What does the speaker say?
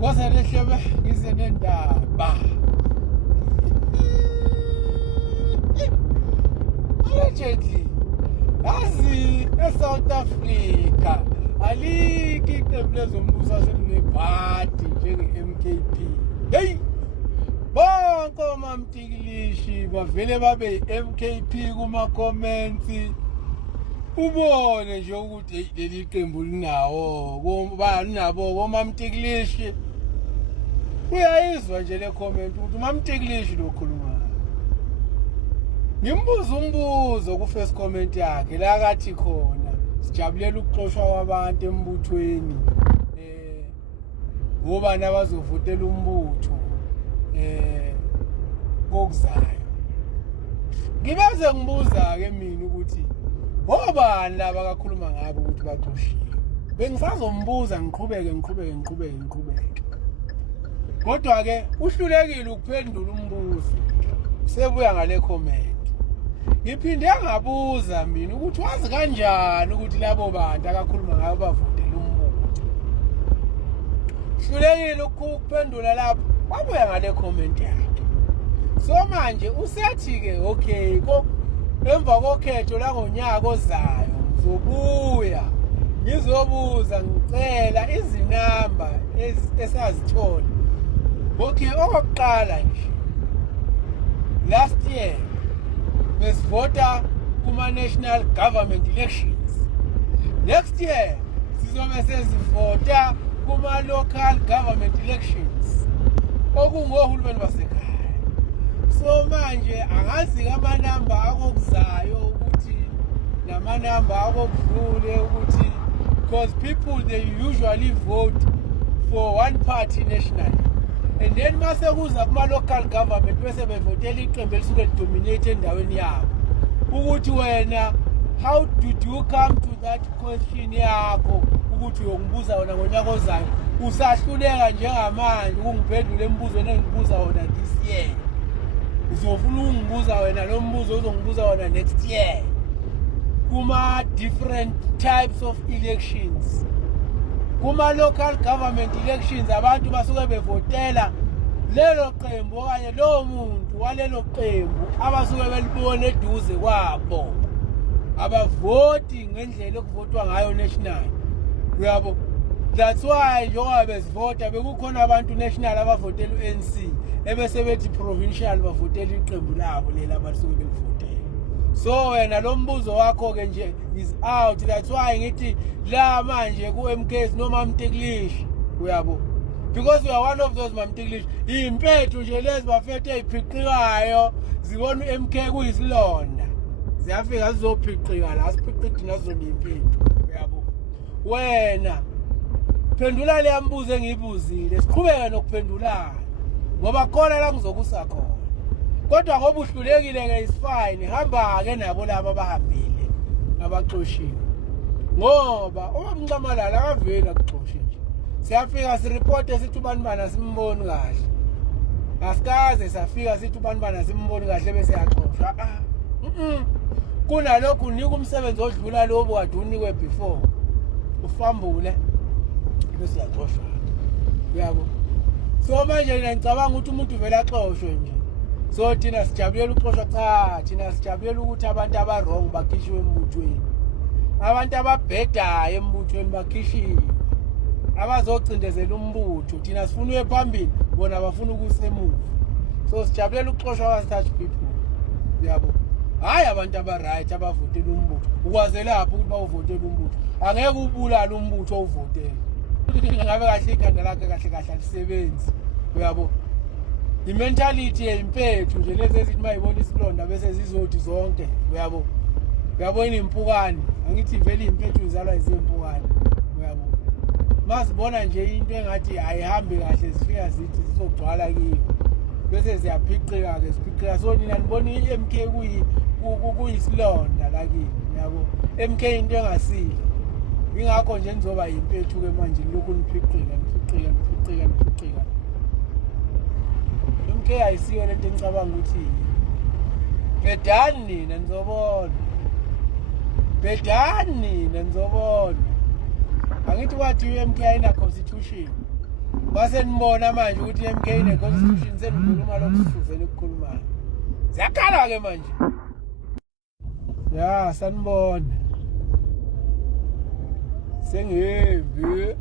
Wasalehlebe ngize nendaba. Allegedly, yazi eSouth Africa aliki iqembu lezombuso aselinebhadi njenge-MKP. Hey! Bonke omamtikilishi bavele babe MKP kuma-comments. Ubone nje ukuthi leli qembu linabo omamtikilishi. Uyayizwa nje le comment ukuthi umamtikilishi lo khulumayo. Ngimbuza umbuzo ku first comment yakhe la kathi khona sijabulela ukuxoshwa kwabantu embuthweni ngoba nabazovotela umbutho ngokuzayo. Ngibeze ngibuza ke mina ukuthi ngobani laba akakhuluma ngabo ukuthi baxoshiwe. Bengisazombuza ngiqhubeke. Kodwa ke uhlulekile ukuphendula umbuzo. Sebuya ngale comment. Ngiphinde ngabuza mina ukuthi wazi kanjani ukuthi labo bantu akakhuluma ngabo bavotela umbutho. Uhlulekile ukuphendula lapho. Wabuya ngale comment yakhe. So manje usethi ke okay emva kokhetho la ngonyaka ozayo ngizobuya ngizobuza ngicela izinamba esazithola. Okay, okokuqala nje last year besivota kuma national government elections. Next year sizobe sesivota kuma local government elections okungohulumeni basekhaya. So manje angazi amanamba akokuzayo ukuthi namanamba akokudlule ukuthi because people they usually vote for one party nationally and then mase kuza kuma local government bese bevotela iqembu elisuke lidominate endaweni yabo ukuthi wena how did you come to that question yakho ukuthi uyokubuza wona ngonyaka ozayo usahluleka njengamanje ukungiphendula embuzweni engibuza wona this year. Uzofuna ungibuza wena lo mbuzo uzongibuza wona next year kuma different types of elections. Kuma local government elections abantu basuke bevotela lelo qembu okanye lo muntu walelo qembu abasuke belibona eduze kwabo. Abavoti ngendlela ekuvotwa ngayo national. Uyabo? That's why njengoba besivota bekukhona abantu national abavotela uNC ebese bethi provincial bavotela iqembu labo lela abasuke belivotela. So wena lo mbuzo wakho ke nje is out. That's why ngithi la manje ku MK noma Mtikilishi uyabo. Because you are one of those Mamtikilishi impethu nje lezi bafethe eziphiqikayo zibona uMK kuyisilonda. Ziyafika zizophiqika la siphiqidi nazo impethu uyabo. Wena phendula le mbuzo engiyibuzile siqhubeke nokuphendulana ngoba khona la ngizokusa khona. Kodwa ngoba uhlulekile ke is fine hamba ke nabo laba abahambile abaxoshiwe. Ngoba umncamalala akavela kuxoshe nje. Siyafika sireport sithi ubanibana simboni kahle. Asikaze safika sithi ubanibana simboni kahle bese yaxoshwa. Kunalokho unika umsebenzi odlula lobo kade unikwe before. Ufambule bese yaxoshwa. Uyabo? So manje ngicabanga ukuthi umuntu vele axoshwe nje. So thina sijabulela uxoshwa cha, thina sijabulela ukuthi abantu abarong bakhishwe embuthweni. Abantu ababhedayo embuthweni bakhishiwe. Abazocindezela umbutho thina sifuna uye phambili bona bafuna ukusemuva. So sijabulela ukuxoshwa kwa such people. Uyabo? Hayi abantu abaright abavotela umbutho. Ukwazela lapho ukuthi bawuvotela umbutho. Angeke ubulala umbutho ovotela. Ngabe kahle ikhanda lakhe kahle alisebenzi. Uyabo? I-mentality yempethu nje lezi ezithi mayibona isilonda bese zizothi zonke. Uyabo? Uyabona impukane. Angithi vele impethu izalwa izimpukane. Uyabo? Masibona nje into engathi ayihambi kahle zifika zithi zizogcwala kiyo. Bese ziyaphiqika ke siphiqika so nina nibona iMK kuyisilonda la kimi. Uyabo? MK into engasile. Ingakho nje nizoba impethu ke manje lokhu niphiqika. MK ayisiyo lento engicabanga ukuthi bedani nina nizobona. Bedani nina nizobona. Angithi wathi uMK ayina constitution. Base nibona manje ukuthi MK ne constitution senikhuluma lokusuze nikukhulumayo. Ziyakhala ke manje. Ya, sanibona. Sengihembi.